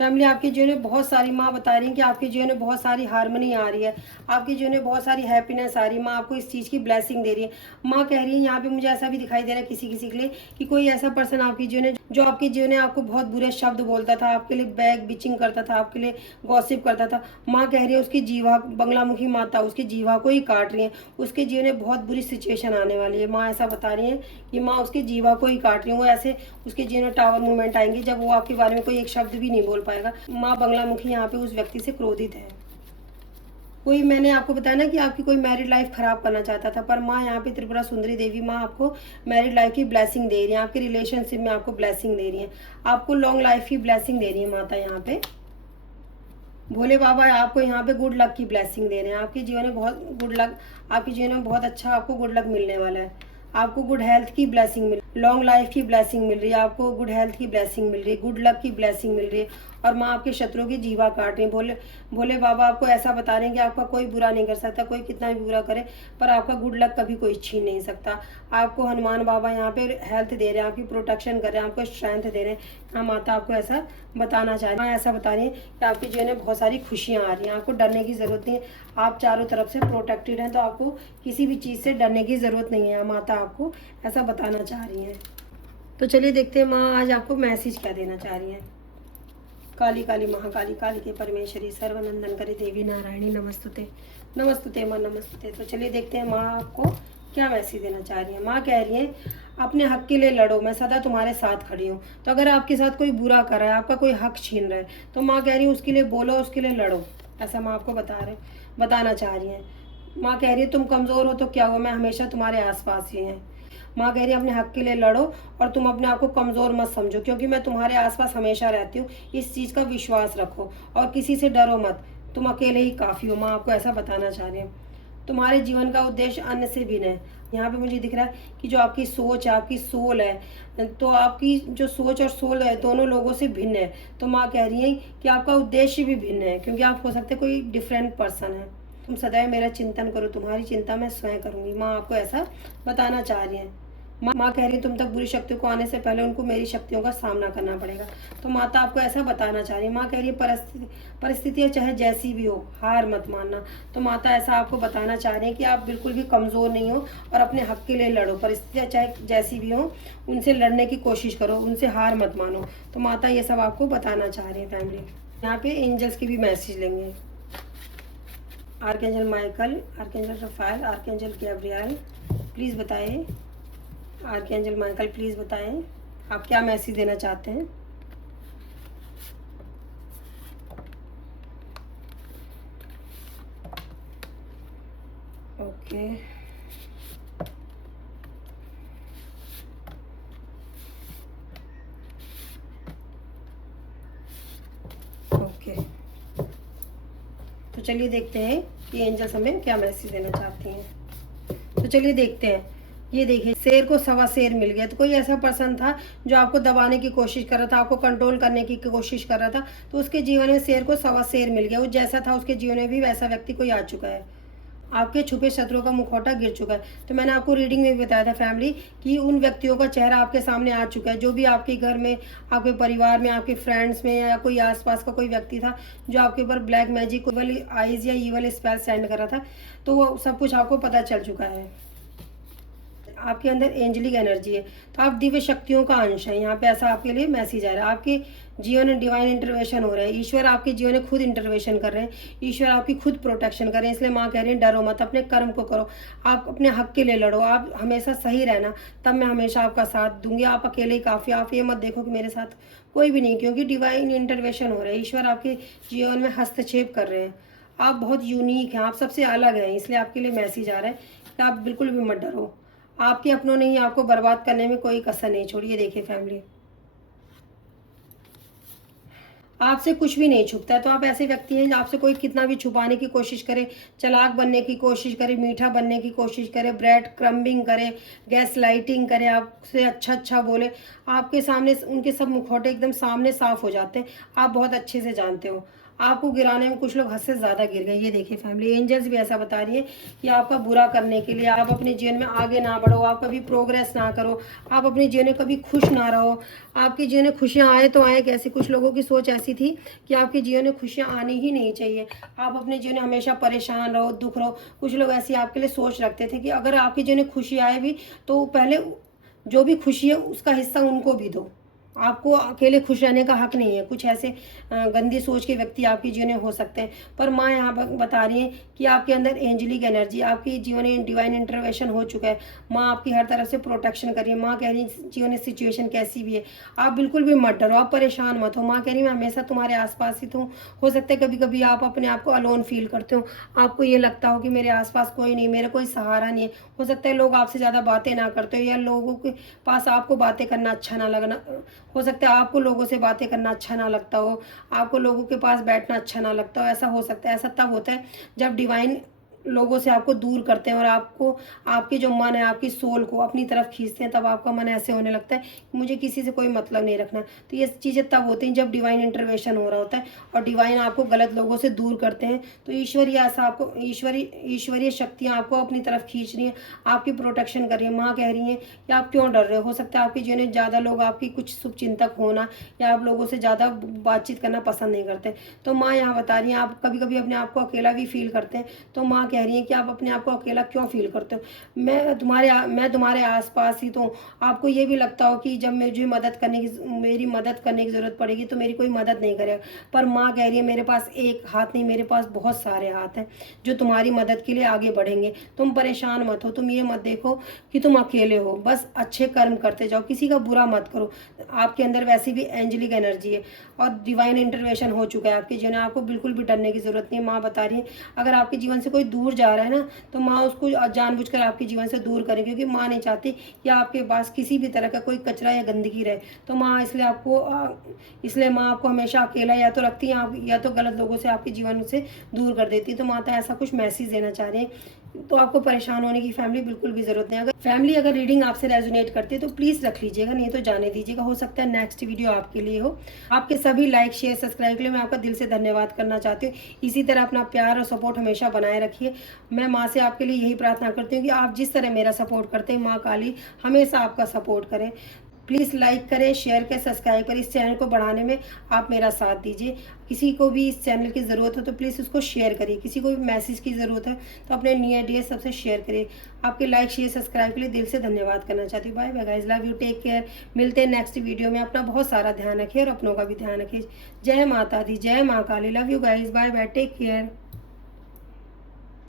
फैमिली आपके जीवन में बहुत सारी, माँ बता रही हैं कि आपके जीवन में बहुत सारी हार्मनी आ रही है, आपके जीवन में बहुत सारी हैप्पीनेस आ रही है। माँ आपको इस चीज़ की ब्लेसिंग दे रही है। माँ कह रही है यहाँ पे मुझे ऐसा भी दिखाई दे रहा है किसी किसी के लिए कि कोई ऐसा पर्सन आपके जीवन में जो आपके जीवन में आपको बहुत बुरे शब्द बोलता था, आपके लिए बैग बिचिंग करता था, आपके लिए गॉसिप करता था। माँ कह रही है उसकी जीवा, बंगलामुखी माता उसकी जीवा को ही काट रही है, उसके जीवन में बहुत बुरी सिचुएशन आने वाली है। माँ ऐसा बता रही है कि माँ उसकी जीवा को ही काट रही है। वो ऐसे उसके जीवन में टावर मूवमेंट आएंगे जब वो आपके बारे में कोई एक शब्द भी नहीं बोल पाएगा। माँ बंगलामुखी यहाँ पे उस व्यक्ति से क्रोधित है। कोई, मैंने आपको बताया ना कि आपकी कोई मैरिड लाइफ खराब करना चाहता था, पर माँ यहाँ पे त्रिपुरा सुंदरी देवी माँ आपको मैरिड लाइफ की ब्लेसिंग दे रही है, आपके रिलेशनशिप में आपको ब्लेसिंग दे रही है, आपको लॉन्ग लाइफ की ब्लेसिंग दे रही है माता। यहाँ पे भोले बाबा आपको यहाँ पे गुड लक की ब्लेसिंग दे रहे हैं। आपके जीवन में बहुत गुड लक, आपके जीवन में बहुत अच्छा आपको गुड लक मिलने वाला है। आपको गुड हेल्थ की ब्लेसिंग मिल, लॉन्ग लाइफ की ब्लेसिंग मिल रही है, आपको गुड हेल्थ की ब्लेसिंग मिल रही है, गुड लक की ब्लेसिंग मिल रही है। और माँ आपके शत्रुओं की जीवा काट रही है। भोले बाबा आपको ऐसा बता रहे हैं कि आपका कोई बुरा नहीं कर सकता, कोई कितना भी बुरा करे, पर आपका गुड लक कभी कोई छीन नहीं सकता। आपको हनुमान बाबा यहाँ पे हेल्थ दे रहे हैं, आपकी प्रोटेक्शन कर रहे हैं, आपको स्ट्रेंथ दे रहे हैं। हाँ माता आपको ऐसा बताना चाह रही है, ऐसा बता रही है कि आपके जीवन में बहुत सारी खुशियाँ आ रही हैं, आपको डरने की ज़रूरत नहीं है। आप चारों तरफ से प्रोटेक्टेड हैं, तो आपको किसी भी चीज़ से डरने की ज़रूरत नहीं है। माता आपको ऐसा बताना चाह रही हैं। तो चलिए देखते हैं माँ आज आपको मैसेज क्या देना चाह रही हैं। काली काली महाकाली, काली के परमेश्वरी, सर्वनंदन करी देवी नारायणी, नमस्तुते नमस्तुते माँ नमस्तुते। तो चलिए देखते हैं माँ आपको क्या मैसेज देना चाह रही है। माँ कह रही है अपने हक के लिए लड़ो, मैं सदा तुम्हारे साथ खड़ी हूँ। तो अगर आपके साथ कोई बुरा कर रहा है, आपका कोई हक छीन रहा है, तो माँ कह रही है उसके लिए बोलो, उसके लिए लड़ो। ऐसा माँ आपको बताना चाह रही है। माँ कह रही है तुम कमज़ोर हो तो क्या हुआ, मैं हमेशा तुम्हारे आसपास ही हैं। माँ कह रही है अपने हक के लिए लड़ो, और तुम अपने आप को कमज़ोर मत समझो, क्योंकि मैं तुम्हारे आसपास हमेशा रहती हूँ। इस चीज़ का विश्वास रखो और किसी से डरो मत, तुम अकेले ही काफ़ी हो। माँ आपको ऐसा बताना चाह रही है। तुम्हारे जीवन का उद्देश्य अन्य से भिन्न है। यहाँ पे मुझे दिख रहा है कि जो आपकी सोच है, आपकी सोल है, तो आपकी जो सोच और सोल है दोनों लोगों से भिन्न है। तो माँ कह रही है कि आपका उद्देश्य भी भिन्न है, क्योंकि आप हो सकते कोई डिफरेंट पर्सन है। तुम सदैव मेरा चिंतन करो, तुम्हारी चिंता मैं स्वयं करूँगी। माँ आपको ऐसा बताना चाह रही है। माँ कह रही है तुम तक बुरी शक्तियों को आने से पहले उनको मेरी शक्तियों का सामना करना पड़ेगा। तो माता आपको ऐसा बताना चाह रही है। माँ कह रही है परिस्थितियाँ चाहे जैसी भी हो, हार मत मानना। तो माता ऐसा आपको बताना चाह रही है कि आप बिल्कुल भी कमज़ोर नहीं हो, और अपने हक के लिए लड़ो। परिस्थितियाँ चाहे जैसी भी हो, उनसे लड़ने की कोशिश करो, उनसे हार मत मानो। तो माता ये सब आपको बताना चाह रही है फैमिली। यहाँ पे एंजल्स की भी मैसेज लेंगे। Archangel Michael, archangel Raphael, archangel Gabriel, please बताइए। आर्कएंजल माइकल प्लीज़ बताएं आप क्या मैसेज देना चाहते हैं। ओके, चलिए देखते हैं कि एंजल्स हमें क्या मैसेज देना चाहती हैं। तो चलिए देखते हैं। ये देखिए, शेर को सवा शेर मिल गया। तो कोई ऐसा पर्सन था जो आपको दबाने की कोशिश कर रहा था, आपको कंट्रोल करने की कोशिश कर रहा था, तो उसके जीवन में शेर को सवा शेर मिल गया। वो जैसा था उसके जीवन में भी वैसा व्यक्ति कोई आ चुका है। आपके छुपे शत्रुओं का मुखौटा गिर चुका है। तो मैंने आपको रीडिंग में भी बताया था फैमिली कि उन व्यक्तियों का चेहरा आपके सामने आ चुका है, जो भी आपके घर में, आपके परिवार में, आपके फ्रेंड्स में या कोई आसपास का कोई व्यक्ति था जो आपके ऊपर ब्लैक मैजिक, इवल आइज या इवल स्पेल सेंड कर रहा था, तो वो सब कुछ आपको पता चल चुका है। आपके अंदर एंजलिक एनर्जी है, तो आप दिव्य शक्तियों का अंश है। यहाँ पे ऐसा आपके लिए मैसेज आ रहा है। आपके जीवन में डिवाइन इंटरवेंशन हो रहा है। ईश्वर आपके जीवन में खुद इंटरवेंशन कर रहे हैं। ईश्वर आपकी खुद प्रोटेक्शन कर रहे हैं। इसलिए माँ कह रही है डरो मत, अपने कर्म को करो, आप अपने हक के लिए लड़ो, आप हमेशा सही रहना, तब मैं हमेशा आपका साथ दूंगी। आप अकेले ही काफ़ी। आप ये मत देखो कि मेरे साथ कोई भी नहीं, क्योंकि डिवाइन इंटरवेंशन हो रहा है। ईश्वर आपके जीवन में हस्तक्षेप कर रहे हैं। आप बहुत यूनिक हैं, आप सबसे अलग हैं, इसलिए आपके लिए मैसेज आ रहा है कि आप बिल्कुल भी मत डरो। आपके अपनों ने ही आपको बर्बाद करने में कोई कसर नहीं छोड़ी। ये देखिए फैमिली, आपसे कुछ भी नहीं छुपता है। तो आप ऐसे व्यक्ति हैं जो आपसे कोई कितना भी छुपाने की कोशिश करे, चालाक बनने की कोशिश करे, मीठा बनने की कोशिश करे, ब्रेड क्रम्बिंग करे, गैस लाइटिंग करे, आपसे अच्छा बोले, आपके सामने उनके सब मुखौटे एकदम सामने साफ हो जाते हैं। आप बहुत अच्छे से जानते हो। आपको गिराने में कुछ लोग हद से ज़्यादा गिर गए। ये देखिए फैमिली, एंजल्स भी ऐसा बता रही है कि आपका बुरा करने के लिए, आप अपने जीवन में आगे ना बढ़ो, आप कभी प्रोग्रेस ना करो, आप अपने जीवन में कभी खुश ना रहो। आपके जीवन में खुशियाँ आए तो आए कैसे। कुछ लोगों की सोच ऐसी थी कि आपके जीवन में खुशियाँ आनी ही नहीं चाहिए, आप अपने जीवन में हमेशा परेशान रहो, दुख रहो। कुछ लोग ऐसी आपके लिए सोच रखते थे कि अगर आपके जीवन में खुशी आए भी तो पहले जो भी खुशी है उसका हिस्सा उनको भी दो, आपको अकेले खुश रहने का हक नहीं है। कुछ ऐसे गंदी सोच के व्यक्ति आपके जीवन में हो सकते हैं। पर माँ यहाँ पर बता रही है कि आपके अंदर एंजलिक एनर्जी, आपके जीवन में डिवाइन इंटरवेंशन हो चुका है। माँ आपकी हर तरफ से प्रोटेक्शन कर रही है। माँ कह रही है जीवन में सिचुएशन कैसी भी है आप बिल्कुल भी मत डरो, आप परेशान मत हो। माँ कह रही है मैं हमेशा तुम्हारे आसपास ही हूँ। हो सकता है कभी कभी आप अपने आप को अलोन फील करते हो, आपको ये लगता हो कि मेरे आसपास कोई नहीं, मेरा कोई सहारा नहीं है। हो सकता है लोग आपसे ज़्यादा बातें ना करते हो, या लोगों के पास आपको बातें करना अच्छा ना लगना। हो सकता है आपको लोगों से बातें करना अच्छा ना लगता हो, आपको लोगों के पास बैठना अच्छा ना लगता हो। ऐसा हो सकता है। ऐसा तब होता है जब डिवाइन लोगों से आपको दूर करते हैं और आपको, आपकी जो मन है, आपकी सोल को अपनी तरफ खींचते हैं। तब आपका मन ऐसे होने लगता है कि मुझे किसी से कोई मतलब नहीं रखना। तो ये चीज़ें तब होती हैं जब डिवाइन इंटरवेंशन हो रहा होता है और डिवाइन आपको गलत लोगों से दूर करते हैं। तो ईश्वरीय ऐसा आपको, ईश्वरीय शक्तियाँ आपको अपनी तरफ खींच रही हैं, आपकी प्रोटेक्शन कर रही है। माँ कह रही हैं कि आप क्यों डर रहे हो सकता है आपके जीवन में ज़्यादा लोग आपकी कुछ शुभचिंतक होना या आप लोगों से ज़्यादा बातचीत करना पसंद नहीं करते। तो माँ यहाँ बता रही हैं आप कभी कभी अपने आप को अकेला भी फील करते हैं। तो माँ कह रही है कि आप अपने आप को अकेला क्यों फील करते हो, मैं तुम्हारे आसपास ही तो। आपको ये भी लगता हो कि जब मुझे मेरी मदद करने की ज़रूरत पड़ेगी तो मेरी कोई मदद नहीं करेगा। पर माँ कह रही है मेरे पास एक हाथ नहीं, मेरे पास बहुत सारे हाथ हैं जो तुम्हारी मदद के लिए आगे बढ़ेंगे। तुम परेशान मत हो, तुम ये मत देखो कि तुम अकेले हो, बस अच्छे कर्म करते जाओ, किसी का बुरा मत करो। आपके अंदर वैसी भी एंजलिक एनर्जी है और डिवाइन इंटरवेंशन हो चुका है आपके जीवन में। आपको बिल्कुल भी डरने की ज़रूरत नहीं है। माँ बता रही है अगर आपके जीवन से कोई दूर जा रहा है ना, तो माँ उसको जानबूझकर आपके जीवन से दूर करें, क्योंकि माँ नहीं चाहती कि आपके पास किसी भी तरह का कोई कचरा या गंदगी रहे। तो माँ इसलिए माँ आपको हमेशा अकेला या तो रखती है, या तो गलत लोगों से आपके जीवन से दूर कर देती है। तो माता ऐसा कुछ मैसेज देना चाह रही है। तो आपको परेशान होने की फैमिली बिल्कुल भी जरूरत नहीं। अगर रीडिंग आपसे रेजोनेट करती है तो प्लीज़ रख लीजिएगा, नहीं तो जाने दीजिएगा। हो सकता है नेक्स्ट वीडियो आपके लिए हो। आपके सभी लाइक शेयर सब्सक्राइब के लिए मैं आपका दिल से धन्यवाद करना चाहती हूँ। इसी तरह अपना प्यार और सपोर्ट हमेशा बनाए रखिए। मैं माँ से आपके लिए यही प्रार्थना करती हूँ कि आप जिस तरह मेरा सपोर्ट करते हैं, माँ काली हमेशा आपका सपोर्ट करें। प्लीज़ लाइक करें, शेयर करें, सब्सक्राइब करें। इस चैनल को बढ़ाने में आप मेरा साथ दीजिए। किसी को भी इस चैनल की ज़रूरत हो तो प्लीज़ उसको शेयर करिए। किसी को भी मैसेज की ज़रूरत है तो अपने नियर डियर सबसे शेयर करिए। आपके लाइक शेयर सब्सक्राइब के लिए दिल से धन्यवाद करना चाहती हूँ। Bye bye guys, love you, take care. मिलते हैं नेक्स्ट वीडियो में। अपना बहुत सारा ध्यान रखिए और अपनों का भी ध्यान रखिए। जय माता दी, जय माँ Kali. Love you guys, bye bye, take care.